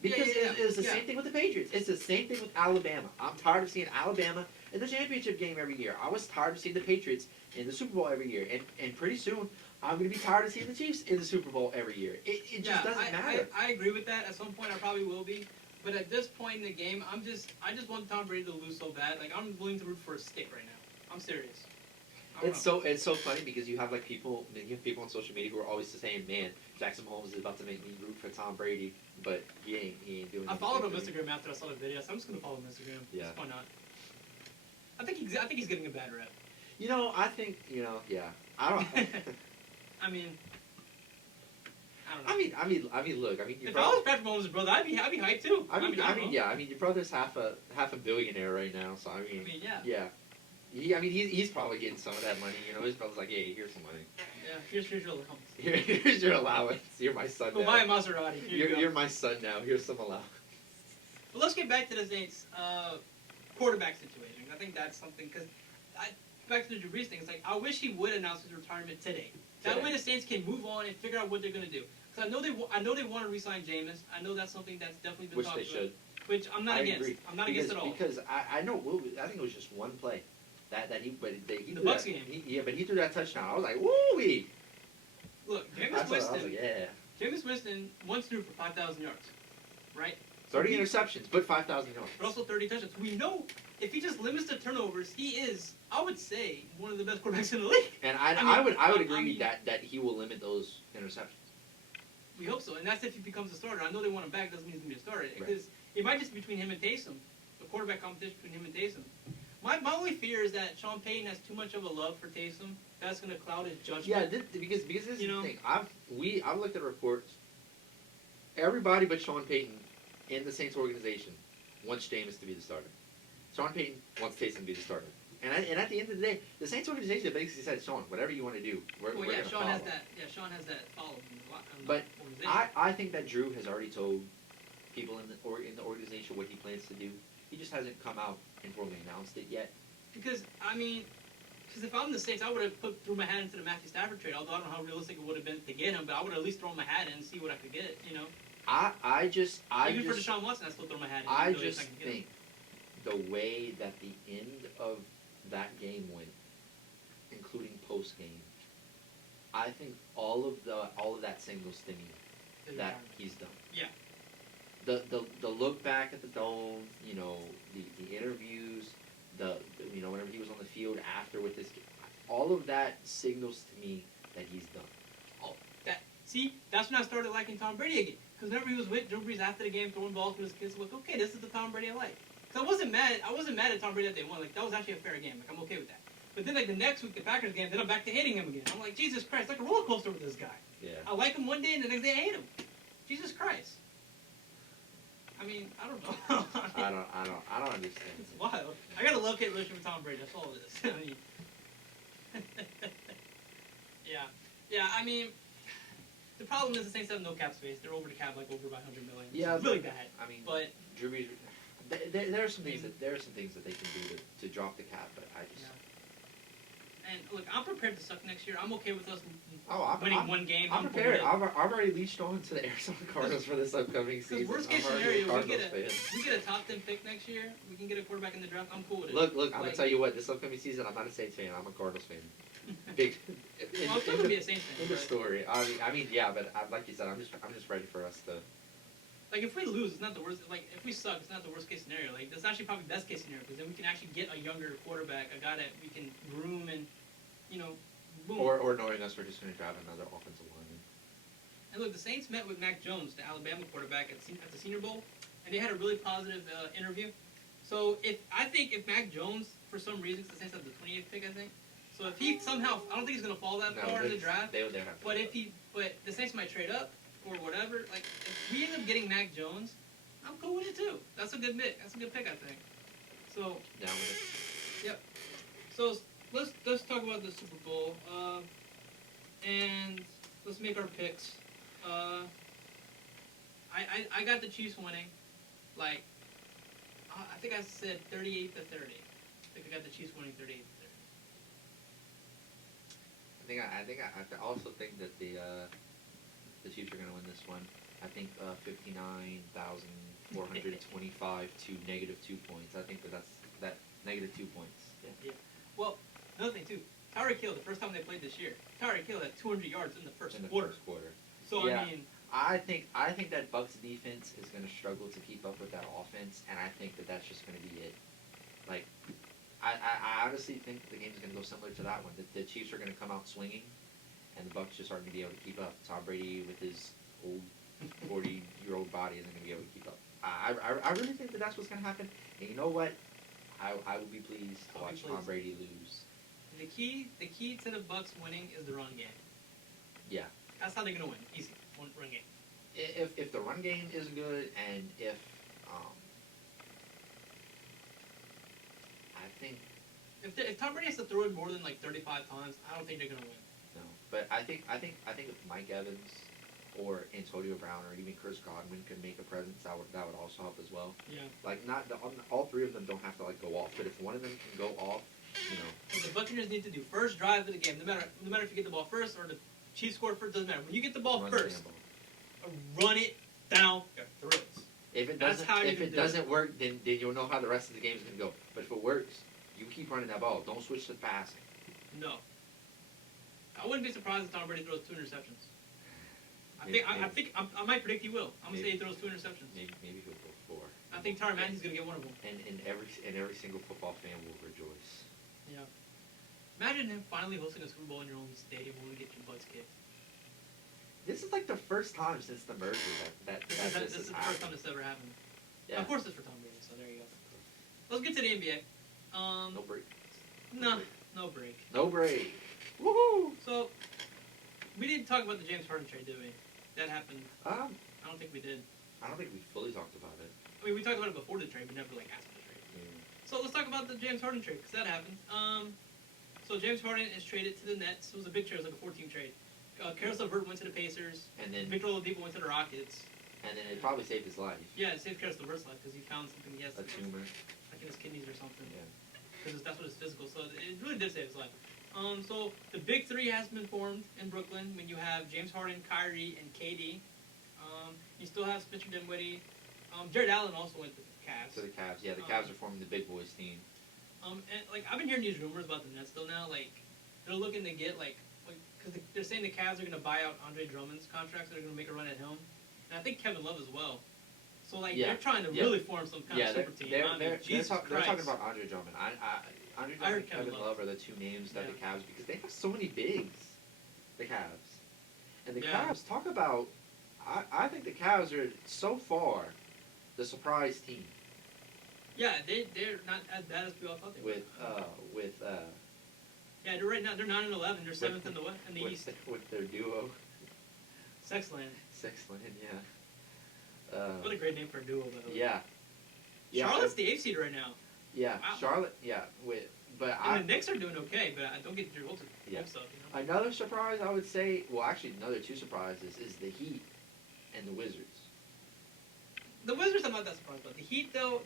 Because it's the same thing with the Patriots. It's the same thing with Alabama. I'm tired of seeing Alabama in the championship game every year. I was tired of seeing the Patriots in the Super Bowl every year. And pretty soon, I'm going to be tired of seeing the Chiefs in the Super Bowl every year. It just doesn't matter. I agree with that. At some point, I probably will be. But at this point in the game, I just want Tom Brady to lose so bad. Like, I'm willing to root for a stick right now. I'm serious. It's so funny because you have people on social media who are always saying, "Man, Jackson Mahomes is about to make me root for Tom Brady," but he ain't doing. I followed him on Instagram after I saw the video, so I'm just gonna follow him on Instagram. Yeah. Why not? I think he's getting a bad rep. I think yeah. I don't. I mean, I don't know. I mean, look. If I was Patrick Mahomes' brother, I'd be hyped too. I mean, yeah. I mean, your brother's half a billionaire right now, so I mean, yeah. Yeah. He's probably getting some of that money. His brother's like, hey, here's some money. Yeah, here's your allowance. Here's your allowance. You're my son Go now. buy a Maserati. You're my son now. Here's some allowance. But let's get back to the Saints quarterback situation. I think that's something because back to the Drew Brees thing. It's like I wish he would announce his retirement today. That way the Saints can move on and figure out what they're gonna do. Because I know they want to re-sign Jameis. I know that's something that's definitely been talked about. Which they should. Which I'm not against. Agree. I'm not against at all. Because I know. I think it was just one play. He the Bucs game. But he threw that touchdown. I was like, woo-wee. Look, Jameis Winston. I was like, yeah. Jameis Winston once threw for 5,000 yards, right? 30 interceptions, but 5,000 yards. But also 30 touchdowns. We know if he just limits the turnovers, he is, I would say, one of the best quarterbacks in the league. And I would agree that he will limit those interceptions. We hope so, and that's if he becomes a starter. I know they want him back. Doesn't mean he's gonna be a starter because Right. It might just be between him and Taysom, the quarterback competition between him and Taysom. My only fear is that Sean Payton has too much of a love for Taysom. That's going to cloud his judgment. Yeah, because this is the thing. I've looked at reports. Everybody but Sean Payton in the Saints organization wants Jameis to be the starter. Sean Payton wants Taysom to be the starter. And at the end of the day, the Saints organization basically said, Sean, whatever you want to do, we're going to follow. Sean has that follow. But I think that Drew has already told people in the organization what he plans to do. He just hasn't come out and formally announced it yet. Because if I'm the Saints, I would have threw my hat into the Matthew Stafford trade. Although I don't know how realistic it would have been to get him, but I would have at least thrown my hat in and see what I could get. Even for Deshaun Watson, I still throw my hat in. I just think the way that the end of that game went, including post game, I think all of that signals to me that he's done. Yeah. The look back at the dome, the interviews, whenever he was on the field after with this, all of that signals to me that he's done. That's when I started liking Tom Brady again. Because whenever he was with Drew Brees after the game, throwing balls to his kids, like, okay, this is the Tom Brady I like. Because I wasn't mad at Tom Brady that they won. Like, that was actually a fair game. Like, I'm okay with that. But then, like, the next week, the Packers game, then I'm back to hating him again. I'm like, Jesus Christ, like a roller coaster with this guy. Yeah. I like him one day, and the next day I hate him. Jesus Christ. I mean, I don't know. I don't understand. It's wild. I got a love-hate relationship with Tom Brady. That's all it is. I mean, yeah. I mean, the problem is the Saints have no cap space. They're over the cap, like over by $100 million. Yeah, it's really bad. I mean, but Drew Brees. There are some things that they can do to drop the cap, but I just. Yeah. And look, I'm prepared to suck next year. I'm okay with us winning one game. I'm prepared. I've already leashed on to the Arizona Cardinals for this upcoming season. Worst case scenario, we get a top 10 pick next year. We can get a quarterback in the draft. I'm cool with it. Look, I'm gonna tell you what. This upcoming season, I'm not a Saints fan. I'm a Cardinals fan. Big. Well, I'm still gonna be a Saints fan. In the story, I mean, yeah, but like you said, I'm just ready for us to. Like, if we lose, it's not the worst. Like, if we suck, it's not the worst case scenario. Like, that's actually probably best case scenario because then we can actually get a younger quarterback, a guy that we can groom and, boom. Or knowing us, we're just going to draft another offensive lineman. And look, the Saints met with Mac Jones, the Alabama quarterback, at the Senior Bowl, and they had a really positive interview. So if Mac Jones, for some reason, 'cause the Saints have the 28th pick, I think. So if he somehow, I don't think he's going to fall that far in the draft. But the Saints might trade up or whatever. Like, if we end up getting Mac Jones, I'm cool with it too. That's a good pick. That's a good pick, I think. So. Down with it. Yep. So let's talk about the Super Bowl, and let's make our picks. I got the Chiefs winning, like I think I said 38-30. I think I got the Chiefs winning 38-30. I also think that the Chiefs are going to win this one. I think 59,425 to -2 points. I think that's -2 points. Yeah. Well, another thing too. Tyreek Hill, the first time they played this year, Tyreek Hill had 200 yards in the first quarter. So yeah. I mean, I think that Bucs defense is going to struggle to keep up with that offense, and I think that that's just going to be it. Like, I honestly think the game's going to go similar to that one. The Chiefs are going to come out swinging, and the Bucs just aren't going to be able to keep up. Tom Brady with his old 40-year-old body isn't going to be able to keep up. I really think that that's what's going to happen. And you know what? I will be pleased to watch Tom Brady lose. The key to the Bucs winning is the run game. Yeah. That's how they're gonna win. Easy. Run game. If the run game is good, and if I think if Tom Brady has to throw it more than like 35 times, I don't think they're gonna win. no, but I think if Mike Evans or Antonio Brown or even Chris Godwin could make a presence, that would also help as well. Yeah. Like all three of them don't have to like go off, but if one of them can go off, you know. What the Buccaneers need to do first drive of the game, no matter if you get the ball first or the Chiefs score first, doesn't matter. When you get the ball first, run it down your throats. If it doesn't work, then you'll know how the rest of the game is gonna go. But if it works, you keep running that ball. Don't switch to passing. No. I wouldn't be surprised if Tom Brady throws 2 interceptions. I might predict he will. I'm gonna say he throws 2 interceptions. Maybe he'll go 4. I think Tyrann Matthew's gonna get one of them. And every single football fan will rejoice. Yeah. Imagine him finally hosting a Super Bowl in your own stadium when we get your butts kicked. This is like the first time since the merger that This is the first time this ever happened. Yeah. Of course, it's for Tom Brady. So there you go. Let's get to the NBA. No break. No break. No break. Woohoo! So we didn't talk about the James Harden trade, did we? That happened. I don't think we did. I don't think we fully talked about it. I mean, we talked about it before the trade, but never like after the trade. So let's talk about the James Harden trade because that happened. So James Harden is traded to the Nets. It was a big trade. It was like a 4-team trade. Caris LeVert went to the Pacers. And then Victor Oladipo went to the Rockets. And then it probably saved his life. Yeah, it saved Caris LeVert's life because he found something he has A tumor. like in his kidneys or something. Yeah. Because that's what it's physical. So it really did save his life. So the big three has been formed in Brooklyn when you have James Harden, Kyrie, and KD. You still have Spencer Dinwiddie. Jared Allen also went to the Cavs. So the Cavs, yeah, the Cavs are forming the big boys team. And like I've been hearing these rumors about the Nets though now. Like they're looking to get because they're saying the Cavs are going to buy out Andre Drummond's contracts. They're going to make a run at him, and I think Kevin Love as well. So like they're trying to really form some kind of super team. They're talking about Andre Drummond. Andre Drummond and Kevin Love are the two names that the Cavs, because they have so many bigs. The Cavs, and the Cavs talk about. I think the Cavs are so far the surprise team. Yeah, they're not as bad as we all thought they were. Yeah, they're right now. They're 9-11. They're 7th in the East. With their duo. Sexland. Sexland, yeah. What a great name for a duo, by the way. Yeah. Charlotte's the 8th seed right now. Yeah, wow. Charlotte. Yeah, the Knicks are doing okay, but I don't get your hopes up. You know? Another surprise, I would say. Well, actually, another 2 surprises is the Heat and the Wizards. The Wizards, I'm not that surprised about. The Heat, though,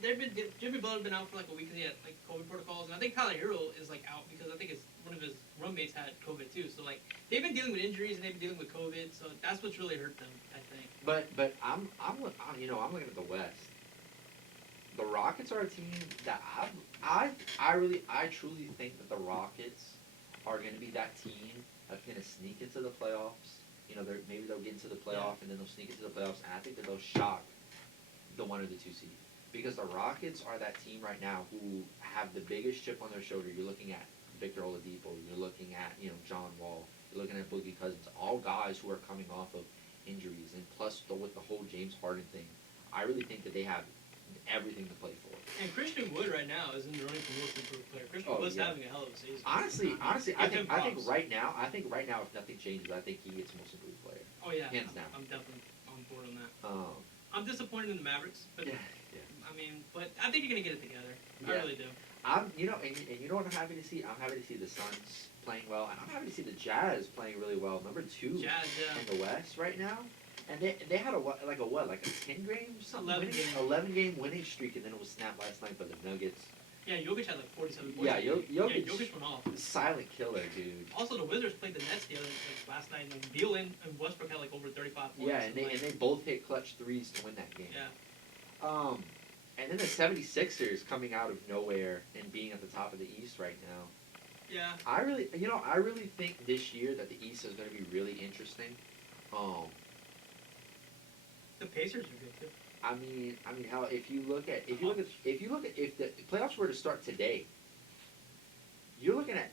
Jimmy Butler's been out for like a week because he had like COVID protocols, and I think Tyler Hero is like out because I think one of his roommates had COVID too. So like they've been dealing with injuries and they've been dealing with COVID, so that's what's really hurt them, I think. But I'm looking at the West. The Rockets are a team that I truly think that the Rockets are going to be that team that's going to sneak into the playoffs. You know, maybe they'll get into the playoff and then they'll sneak into the playoffs, and I think that they'll shock the 1 or the 2 seed, because the Rockets are that team right now who have the biggest chip on their shoulder. You're looking at Victor Oladipo, you're looking at John Wall, you're looking at Boogie Cousins, all guys who are coming off of injuries, and plus with the whole James Harden thing, I really think that they have everything to play for. And Christian Wood right now is in the running for most improved player. Christian Wood's having a hell of a season. Honestly, I think right now, if nothing changes, I think he gets most improved player. Oh yeah, hands down. I'm definitely on board on that. I'm disappointed in the Mavericks, but I mean, but I think you're gonna get it together. I really do. And you know what I'm happy to see? I'm happy to see the Suns playing well, and I'm happy to see the Jazz playing really well. Number 2 in the West right now, and they had a 10-game something 11-game winning streak, and then it was snapped last night by the Nuggets. Yeah, Jokic had like 47 points. Yeah, Jokic went off. Silent killer, dude. Also, the Wizards played the Nets the other last night, and Beal and Westbrook had like over 35 points. Yeah, and they both hit clutch threes to win that game. Yeah. And then the 76ers coming out of nowhere and being at the top of the East right now. Yeah. I really think this year that the East is going to be really interesting. The Pacers are good too. I mean, hell, if the playoffs were to start today, you're looking at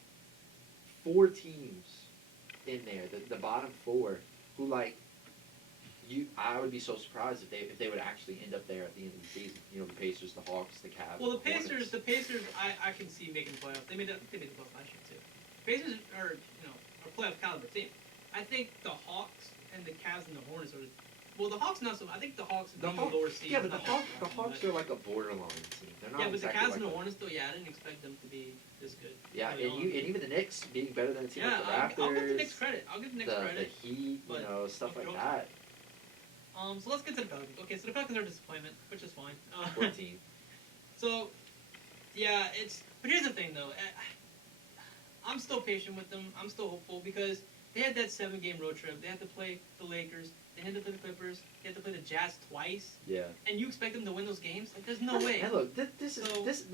4 teams in there, the bottom 4, who like I would be so surprised if they would actually end up there at the end of the season. You know, the Pacers, the Hawks, the Cavs. Well, the Hornets. Pacers, I can see making playoffs. They made the playoffs last year too. Pacers are a playoff caliber team. I think the Hawks and the Cavs and the Hornets are. Well, the Hawks not so. I think the Hawks The being the lower seed. Yeah, but is the not Hawks, that strong, are like a borderline team. They're not yeah, but exactly the Cavs like and the a- Hornets, though, yeah, I didn't expect them to be this good. Yeah, early on. and even the Knicks being better than a team Yeah, like the Raptors. I'll give the Knicks credit. I'll give the Knicks the credit. Heat, but stuff like Jones- that. So let's get to the Pelicans. Okay, so the Pelicans are a disappointment, which is fine. 14. So, yeah, but here's the thing, though. I'm still patient with them. I'm still hopeful because they had that 7-game road trip. They had to play the Lakers. They had to play the Clippers. They had to play the Jazz twice. Yeah. And you expect them to win those games? Like, there's no way. And look, this is So, this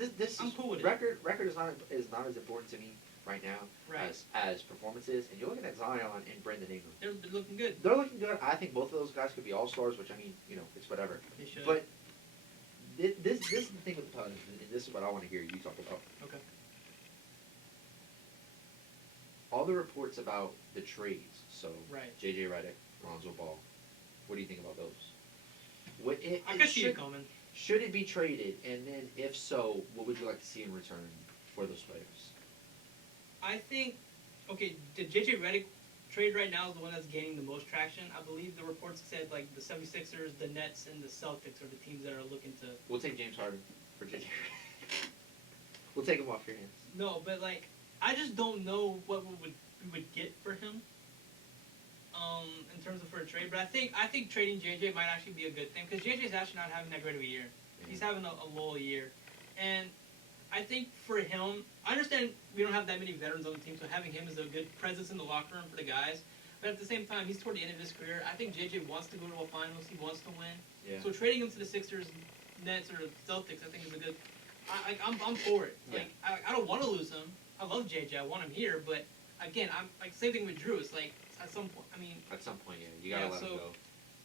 I'm is cool with it. record is not as important to me right now Right. as performances. And you're looking at Zion and Brendan Ingram. They're looking good. They're looking good. I think both of those guys could be all stars, which I mean, it's whatever. They should. But this is the thing with the Pelicans, and this is what I want to hear you talk about. Okay. All the reports about the trades, so Right. J.J. Redick, Lonzo Ball, what do you think about those? I can see it coming. Should it be traded, and then if so, what would you like to see in return for those players? I think, okay, the J.J. Redick trade right now is the one that's gaining the most traction. I believe the reports said, like, the 76ers, the Nets, and the Celtics are the teams that are looking to... We'll take James Harden for J.J. We'll take him off your hands. No, but, like, I just don't know what we would get for him in terms of for a trade. But I think trading J.J. might actually be a good thing because J.J.'s actually not having that great of a year. He's having a low year. And I think for him, I understand we don't have that many veterans on the team, so having him is a good presence in the locker room for the guys. But at the same time, he's toward the end of his career. I think J.J. wants to go to a finals. He wants to win. Yeah. So trading him to the Sixers, Nets, or Celtics, I think is a good. I'm for it. Yeah. Like I don't want to lose him. I love J.J. I want him here, but again, I'm like same thing with Drew. It's like at some point, I mean. At some point, you gotta let him go.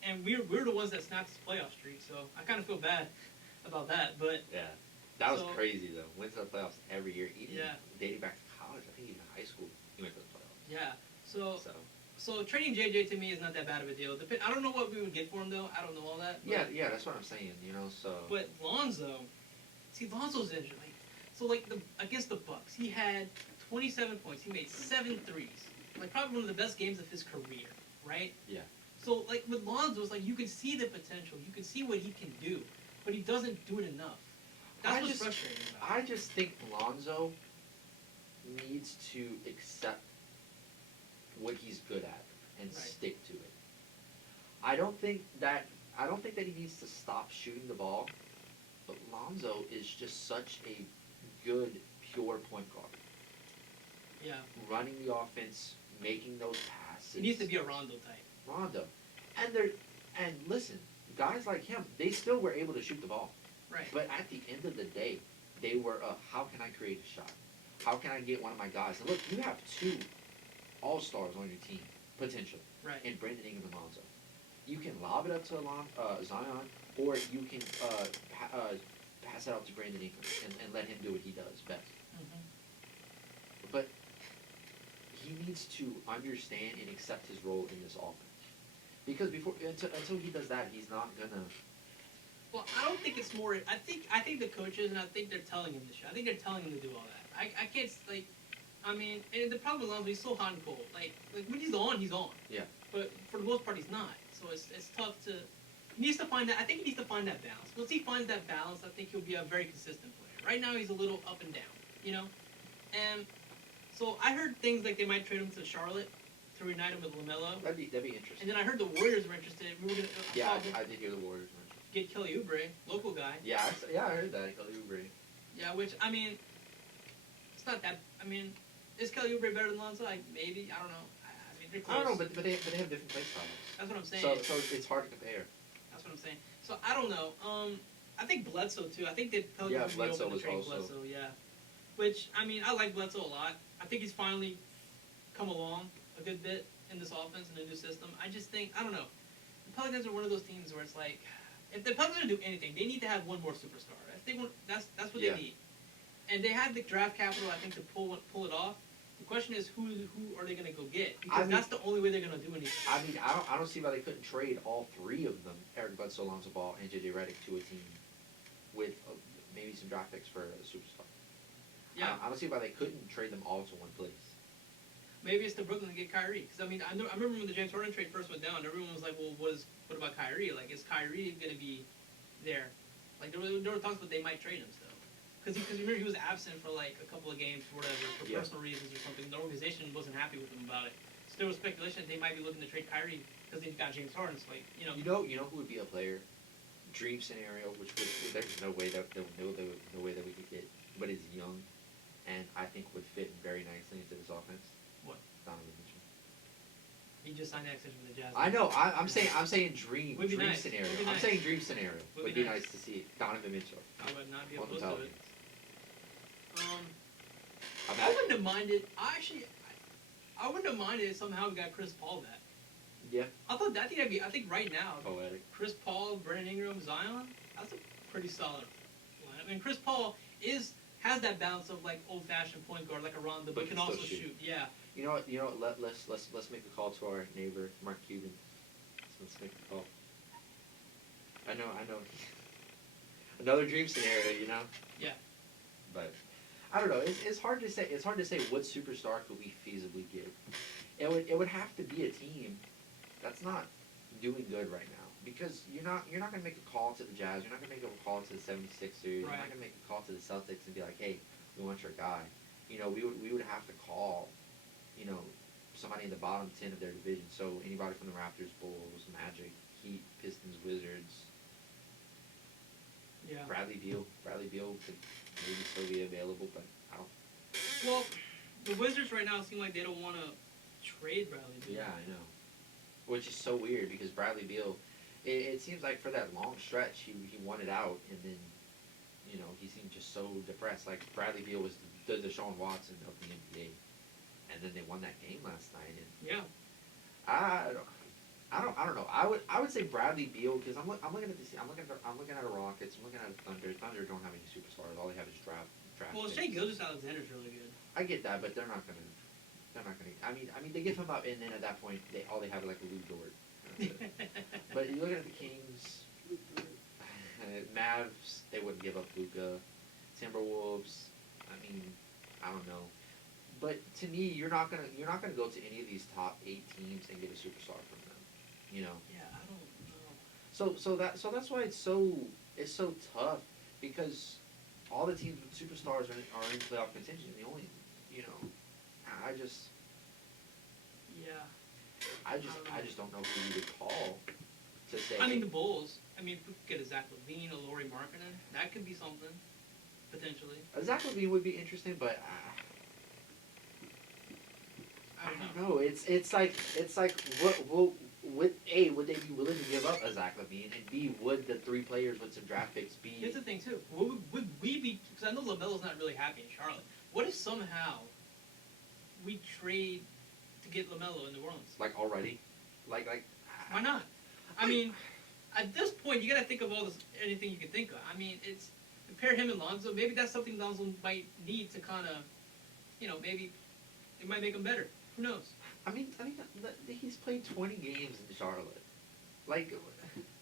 And we're the ones that snapped his playoff streak, so I kind of feel bad about that. But Yeah. That was So- crazy, though. Went to the playoffs every year, even Yeah. dating back to college. I think even high school, he went to the playoffs. yeah, so So, so trading JJ to me is not that bad of a deal. I don't know what we would get for him though. I don't know all that. But, yeah, that's what I'm saying, so. But Lonzo's injured. Against the Bucks, he had 27 points. He made 7 threes. Like probably one of the best games of his career, right? Yeah. So like with Lonzo, it's like you can see the potential. You can see what he can do, but he doesn't do it enough. That's what's frustrating about it. I just think Lonzo needs to accept what he's good at and Right. stick to it. I don't think that he needs to stop shooting the ball, but Lonzo is just such a good pure point guard. Yeah, Running the offense, making those passes. he needs to be a Rondo type. Rondo. And listen, guys like him, they still were able to shoot the ball. Right. But at the end of the day, they were, how can I create a shot? How can I get one of my guys? And look, you have 2 all-stars on your team, potentially, Right. in Brandon Ingram and Lonzo. You can lob it up to Zion, or you can pass it out to Brandon Ingram and let him do what he does best. Mm-hmm. But he needs to understand and accept his role in this offense. Because until he does that, he's not gonna. Well, I don't think it's more. I think the coaches and I think they're telling him to shoot. I think they're telling him to do all that. I can't like. I mean, and the problem with Lonzo, he's so hot and cold. Like when he's on, he's on. Yeah. But for the most part, he's not. So it's tough to. He needs to find that. I think he needs to find that balance. Once he finds that balance, I think he'll be a very consistent player. Right now, he's a little up and down. And so I heard things like they might trade him to Charlotte to reunite him with LaMelo. That'd be interesting. And then I heard the Warriors were interested. We were gonna. Yeah, I did hear the Warriors mention. Get Kelly Oubre, local guy. Yeah, I heard that. Kelly Oubre. Yeah, which I mean, it's not that. I mean, is Kelly Oubre better than Lonzo? Maybe. I don't know. I mean, they're close. I don't know, but they have different play styles. That's what I'm saying. So it's hard to compare. That's what I'm saying. So I don't know. I think Bledsoe too. I think they Pelicans Yeah, would be Bledsoe open to was trade also- Bledsoe. Yeah. Which I mean, I like Bledsoe a lot. I think he's finally come along a good bit in this offense and the new system. I just think I don't know. The Pelicans are one of those teams where it's like, if the Pelicans are to do anything, they need to have one more superstar. If they want, that's what Yeah. they need. and they had the draft capital, I think, to pull it off. The question is, who are they going to go get? Because that's the only way they're going to do anything. I mean, I don't see why they couldn't trade all three of them, Eric Bledsoe, Lonzo Ball, and J.J. Redick, to a team with maybe some draft picks for a superstar. Yeah. I don't see why they couldn't trade them all to one place. Maybe it's to Brooklyn to get Kyrie. Because, I mean, I remember when the James Harden trade first went down, everyone was like, well, what about Kyrie? Like, is Kyrie going to be there? Like, there were talks about they might trade him still. Because remember, he was absent for, like, a couple of games or whatever, for personal reasons or something. The organization wasn't happy with him about it. So there was speculation that they might be looking to trade Kyrie because they've got James Harden. So, like, you know. You know who would be a player? Dream scenario, which there's no way that we could get, but is young, and I think would fit very nicely into this offense. What? Donovan Mitchell. He just signed that extension with the Jazz. I know. I'm saying dream nice. scenario. Would be I'm nice. saying dream scenario. Would be nice to see Donovan Mitchell. I would not be on the opposed to it. Pelicans. I wouldn't have minded. I wouldn't have minded if somehow we got Chris Paul back. Yeah. I think right now, Poetic. Chris Paul, Brandon Ingram, Zion, that's a pretty solid lineup. I mean, Chris Paul has that balance of like old-fashioned point guard, like a Rondo, but can also shoot. Yeah. You know what? Let's make a call to our neighbor, Mark Cuban. Let's make a call. I know. Another dream scenario, you know. Yeah. But I don't know. It's hard to say. It's hard to say what superstar could we feasibly get. It would have to be a team that's not doing good right now, because you're not going to make a call to the Jazz. You're not going to make a call to the 76ers. You're not going to make a call to the Celtics and be like, hey, we want your guy. You know, we would have to call, you know, somebody in the bottom 10 of their division. So anybody from the Raptors, Bulls, Magic, Heat, Pistons, Wizards. Yeah. Bradley Beal could maybe still be available, but I don't. Well, the Wizards right now seem like they don't want to trade Bradley Beal. Yeah, I know. Which is so weird, because Bradley Beal, it seems like for that long stretch he wanted out, and then, you know, he seemed just so depressed. Like, Bradley Beal was the Deshaun Watson of the NBA, and then they won that game last night. And yeah. I don't know. I would say Bradley Beal, because I'm looking at this. I'm looking at the Rockets. I'm looking at the Thunder. Thunder don't have any superstars. All they have is draft. Well, picks. Shai Gilgeous-Alexander's really good. I get that, but they're not gonna. I mean, they give him up, and then at that point, all they have is like a Lou Dort. But you look at the Kings, Mavs, they wouldn't give up Luka. Timberwolves, I mean, I don't know. But to me, you're not gonna go to any of these top 8 teams and get a superstar from them. You know. Yeah, I don't know. So that's why it's so tough, because all the teams with superstars are in playoff contention. The only, you know, I just don't know who you would call to say. I mean, the Bulls. I mean, if we could get a Zach LaVine, a Lauri Markkanen, that could be something potentially. Zach LaVine would be interesting, but I don't know. It's like would they be willing to give up a Zach LaVine, and B, would the 3 players with some draft picks be? Here's the thing too. Would we be? Because I know LaMelo's not really happy in Charlotte. What if somehow we trade to get LaMelo in New Orleans? Like already? Like why not? I mean, at this point, you got to think of anything you can think of. I mean, it's compare him and Lonzo. Maybe that's something Lonzo might need to kind of, you know, maybe it might make him better. Who knows? I mean, he's played 20 games in Charlotte. Like,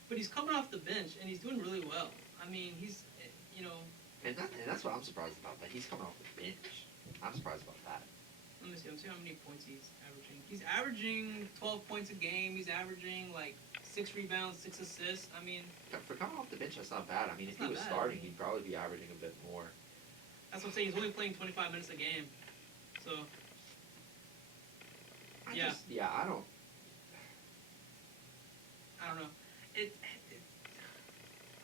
but he's coming off the bench and he's doing really well. I mean, he's, you know. And that's what I'm surprised about. That he's coming off the bench. I'm surprised about that. Let me see. How many points he's averaging. He's averaging 12 points a game. He's averaging like 6 rebounds, 6 assists. I mean, for coming off the bench, that's not bad. I mean, if he was starting, he'd probably be averaging a bit more. That's what I'm saying. He's only playing 25 minutes a game, so. I don't know.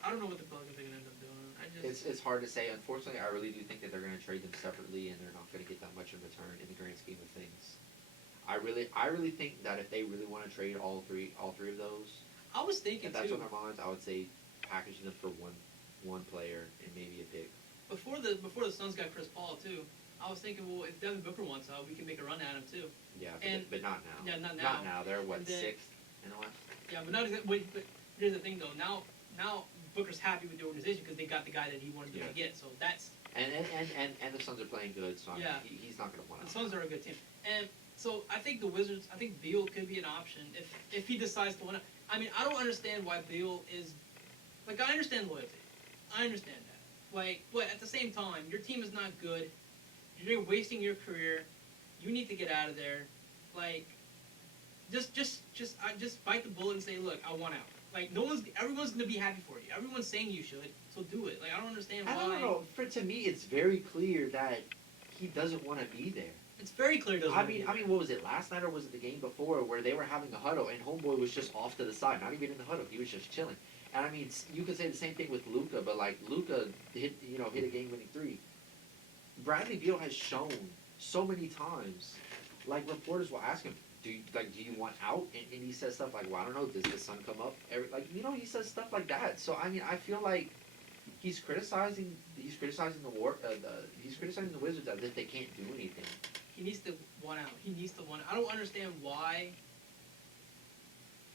I don't know what the Pelicans are gonna end up doing. It's hard to say. Unfortunately, I really do think that they're gonna trade them separately, and they're not gonna get that much in return in the grand scheme of things. I really think that if they really want to trade all three of those, I was thinking if that's on their minds, I would say package them for one player and maybe a pick. Before the Suns got Chris Paul too, I was thinking, well, if Devin Booker wants out, we can make a run at him too. Yeah, but not now. Yeah, not now. Not now. They're 6th in the West. Yeah, but not exactly. But here's the thing though. Now Booker's happy with the organization because they got the guy that he wanted them to get. So that's And the Suns are playing good, so I mean, he's not going to want the to. Suns are a good team. And so I think the Wizards, I think Beal could be an option if he decides to win. I mean, I don't understand why Beal is like. I understand loyalty. I understand that. Like, but at the same time, your team is not good. You're wasting your career. You need to get out of there. Like, just bite the bullet and say, look, I want out. Like, everyone's gonna be happy for you. Everyone's saying you should, so do it. Like, I don't understand why. I don't know. To me, it's very clear that he doesn't want to be there. It's very clear. I mean, what was it last night or was it the game before where they were having a huddle and homeboy was just off to the side, not even in the huddle. He was just chilling. And I mean, you could say the same thing with Luka, but like Luka hit a game-winning three. Bradley Beal has shown so many times, like reporters will ask him, do you want out? And he says stuff like, well, I don't know, does the sun come up? He says stuff like that. So I mean, I feel like he's criticizing the he's criticizing the Wizards as if they can't do anything. He needs to want out. He needs to want out. I don't understand why.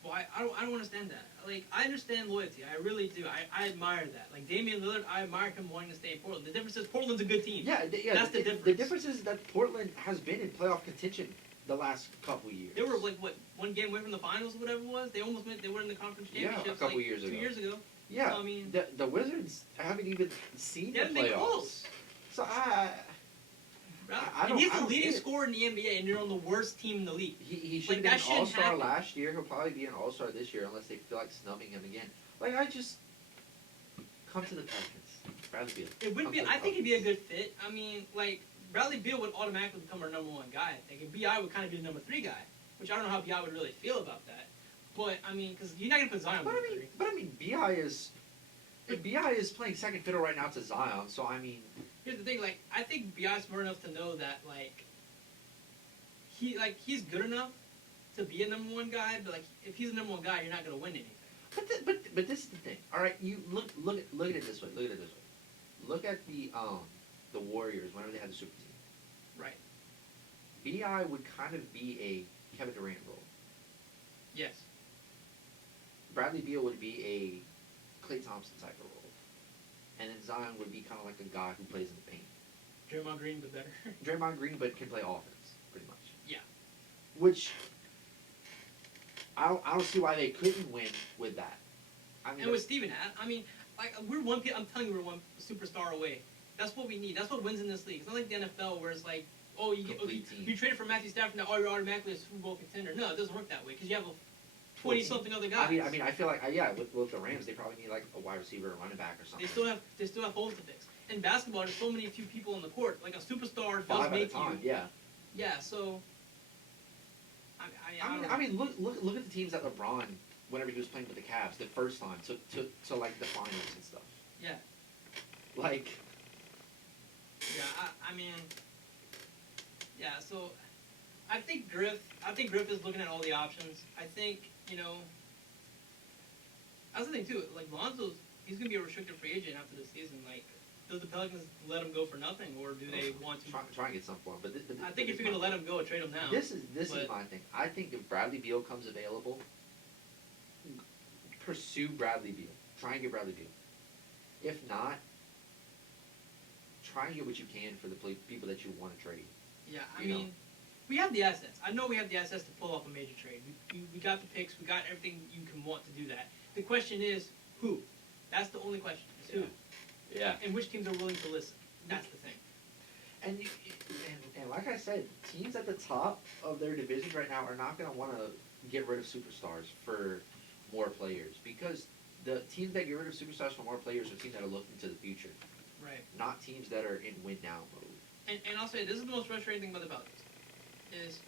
I don't understand that. Like, I understand loyalty. I really do. I admire that. Like, Damian Lillard, I admire him wanting to stay in Portland. The difference is Portland's a good team. Yeah. That's the difference. The difference is that Portland has been in playoff contention the last couple years. They were, like, what, one game away from the finals or whatever it was? They almost went, they were in the conference championship. Yeah, a couple years 2 ago. years ago. Yeah. So, I mean, the Wizards haven't even seen they the haven't been playoffs. close. So And he's the don't leading get it. scorer in the NBA, and you're on the worst team in the league. He should have that been an shouldn't all-star happen. last year. He'll probably be an all-star this year unless they feel like snubbing him again. Like, I just come to the Pelicans. Bradley Beal. It would Come be. to the I think he'd be a Pelicans. good fit. I mean, like Bradley Beal would automatically become our number one guy. I think, and Bi would kind of be the number 3 guy, which I don't know how Bi would really feel about that. But I mean, because you're not gonna put Zion. But number I mean, 3. Bi is playing second fiddle right now to Zion. So I mean, Here's the thing. Like, I think Bi's smart enough to know that he's good enough to be a number 1 guy. But like, if he's a number 1 guy, you're not gonna win anything. but this is the thing. All right, you look at it this way. Look at the Warriors whenever they had the super team. Right. Bi would kind of be a Kevin Durant role. Yes. Bradley Beal would be a Klay Thompson type of role, and then Zion would be kind of like a guy who plays in the paint. Draymond Green, but better. Draymond Green, but can play offense pretty much. Yeah. Which I don't see why they couldn't win with that. I mean, And with Steven, I mean, like I'm telling you, we're one superstar away. That's what we need. That's what wins in this league. It's not like the NFL where it's like, oh, Complete team. you traded for Matthew Stafford now, oh, you're automatically a Super Bowl contender. No, it doesn't work that way because you have 20-something other guys. I mean, I feel like with the Rams, they probably need like a wide receiver, or running back, or something. They still have holes to fix. In basketball, there's so many few people on the court. Like a superstar does 5 at a make time. you. Yeah. Yeah. So. I mean, look at the teams that LeBron, whenever he was playing with the Cavs, the first time to like the finals and stuff. Yeah. Like. Yeah. I mean. Yeah. So, I think Griff is looking at all the options. I think that's the thing too. Like Lonzo's, he's gonna be a restricted free agent after the season. Like, does the Pelicans let him go for nothing, or do they want to? Try and get some for him, but I think if you're gonna let him go, trade him now. This is my thing. I think if Bradley Beal comes available, pursue Bradley Beal. Try and get Bradley Beal. If not, try and get what you can for the people that you want to trade. Yeah, I mean, we have the assets. I know we have the assets to pull off a major trade. We got the picks. We got everything you can want to do that. The question is who. That's the only question. Is who. Yeah. And which teams are willing to listen. That's the thing. And like I said, teams at the top of their divisions right now are not going to want to get rid of superstars for more players, because the teams that get rid of superstars for more players are teams that are looking to the future, Right. not teams that are in win now mode. And I'll say this is the most frustrating thing about the Pelicans. Is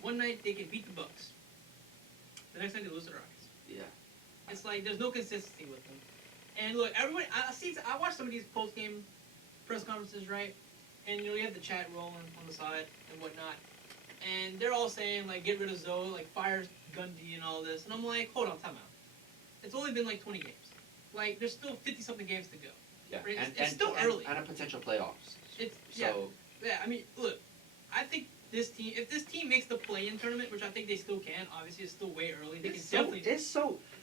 one night they can beat the Bucks. The next night they lose to the Rockets. Yeah. It's like there's no consistency with them. And look, everybody, I watched some of these post-game press conferences, right? And you have the chat rolling on the side and whatnot. And they're all saying, like, get rid of Zoe, like, fire Gundy and all this. And I'm like, hold on, time out. It's only been, like, 20 games. Like, there's still 50-something games to go. Yeah. Right? It's still early. And a potential playoffs. Yeah, I mean, look, I think this team, if this team makes the play-in tournament, which I think they still can, obviously it's still way early. They can definitely. This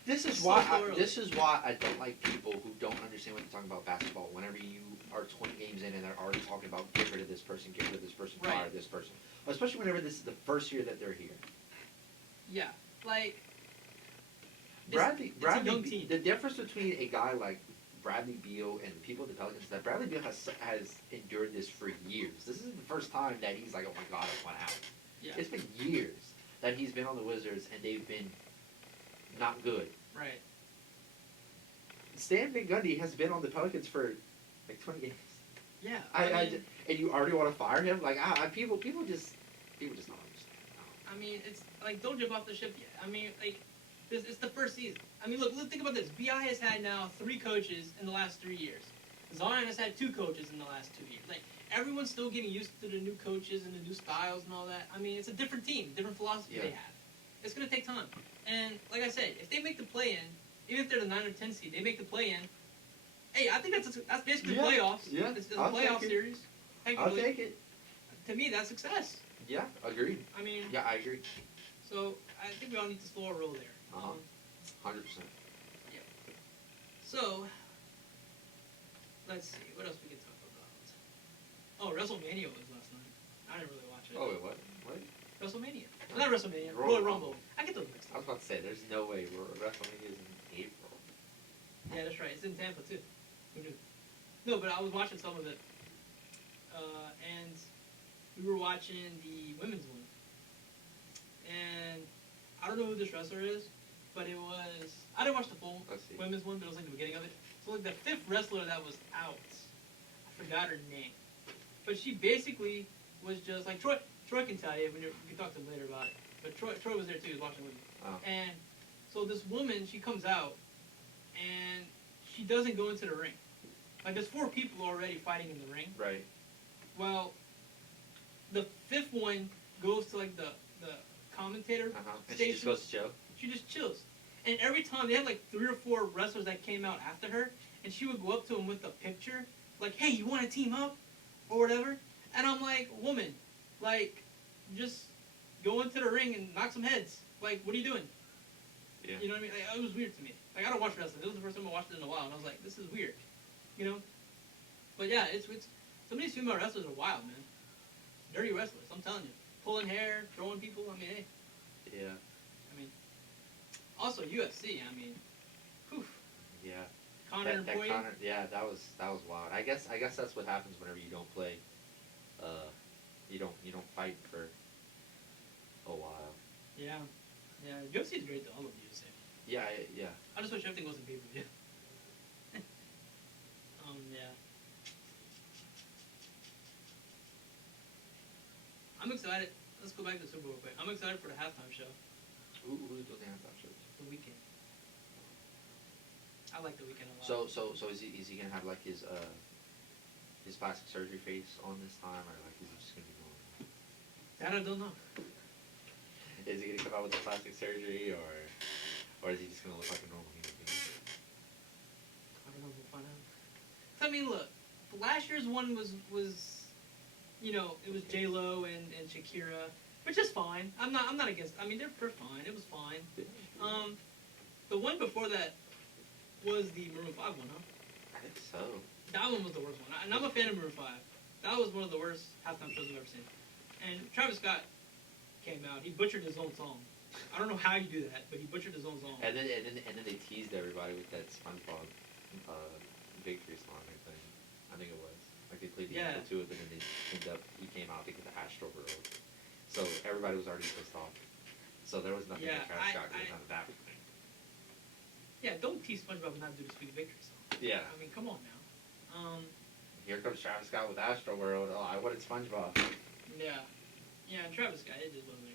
This is It's why so early. this is why I don't like people who don't understand what they're talking about basketball. Whenever you are 20 games in and they're already talking about get rid of this person, get rid of this person, fire Right. this person. Especially whenever this is the first year that they're here. Yeah, like Bradley, it's a young team. The difference between a guy like Bradley Beal and the people at the Pelicans is that Bradley Beal has endured this for years. This isn't the first time that he's like, oh my god, I want out. Yeah. It's been years that he's been on the Wizards and they've been not good. Right. Stan Van Gundy has been on the Pelicans for like 20 games. Yeah. And you already want to fire him? Like, people just don't understand. I mean, it's like don't jump off the ship yet. I mean, like it's the first season. I mean, look, think about this. BI has had now 3 coaches in the last 3 years. Zion has had 2 coaches in the last 2 years. Like everyone's still getting used to the new coaches and the new styles and all that. I mean, it's a different team, different philosophy they have. It's gonna take time. And like I said, if they make the play-in, even if they're the 9 or 10 seed, they make the play-in. Hey, I think that's basically playoffs. Yeah, It's a I'll playoff take it. series. I'll Technically, take it. to me, that's success. Yeah, agreed. I mean, Yeah, I agree. so I think we all need to slow our roll there. 100%. So, let's see, what else we can talk about? Oh, WrestleMania was last night. I didn't really watch it. Oh, wait, what? What? WrestleMania. Not WrestleMania, Royal Royal Rumble. Rumble. I get those mixed I was up. about to say, there's no way WrestleMania is in April. Yeah, that's right. It's in Tampa, too. Who knew? No, but I was watching some of it. And we were watching the women's one. And I don't know who this wrestler is, but it was... I didn't watch the full Let's see. women's one, but it was like the beginning of it. So like the 5th wrestler that was out, I forgot her name. But she basically was just like... Troy can tell you, we can talk to him later about it. But Troy was there too, he was watching with me. Oh. And so this woman, she comes out, and she doesn't go into the ring. Like there's 4 people already fighting in the ring. Right. Well, the 5th one goes to like the commentator And station. she just goes to Joe? She just chills. And every time they had like 3 or 4 wrestlers that came out after her, and she would go up to him with a picture, like, "Hey, you want to team up?" or whatever. And I'm like, "Woman, like, just go into the ring and knock some heads. Like, what are you doing?" Yeah. You know what I mean? Like, it was weird to me. Like, I don't watch wrestling. This was the first time I watched it in a while, and I was like, "This is weird," you know. But yeah, it's some of these female wrestlers are wild, man. Dirty wrestlers, I'm telling you. Pulling hair, throwing people. I mean, hey. Yeah. I mean, also UFC. I mean, whew. Yeah. Connor and Poirier. Connor, yeah, that was wild. I guess that's what happens whenever you don't play. You don't fight for a while. Yeah, UFC is great though. I love UFC. Yeah. I just wish everything was in pay-per-view. Yeah. I'm excited. Let's go back to the Super Bowl quick. I'm excited for the halftime show. Who's doing the halftime shows? The Weeknd. I like the Weeknd a lot. So is he gonna have like his plastic surgery face on this time, or like is he just gonna be normal? That I don't know. Is he gonna come out with the plastic surgery, or is he just gonna look like a normal human being? I don't know. We'll find out. I mean, look, last year's one was you know, it was J-Lo and Shakira, which is fine. I'm not against. I mean, they're fine. It was fine. The one before that was the Maroon 5 one, huh? I think so. That one was the worst one. And I'm a fan of Maroon 5. That was one of the worst halftime shows I've ever seen. And Travis Scott came out. He butchered his own song. I don't know how you do that, but he butchered his own song. And then they teased everybody with that SpongeBob victory song. I think it was. Like they played the intro to it, but then he came out thinking the Astro World. So everybody was already pissed off. So there was nothing that Travis Scott could have done at that point. Yeah, don't tease SpongeBob and not do the Sweet Victory song. Yeah. I mean, come on now. Here comes Travis Scott with Astro World. Oh, I wanted SpongeBob. Yeah. Yeah, and Travis Scott, it just wasn't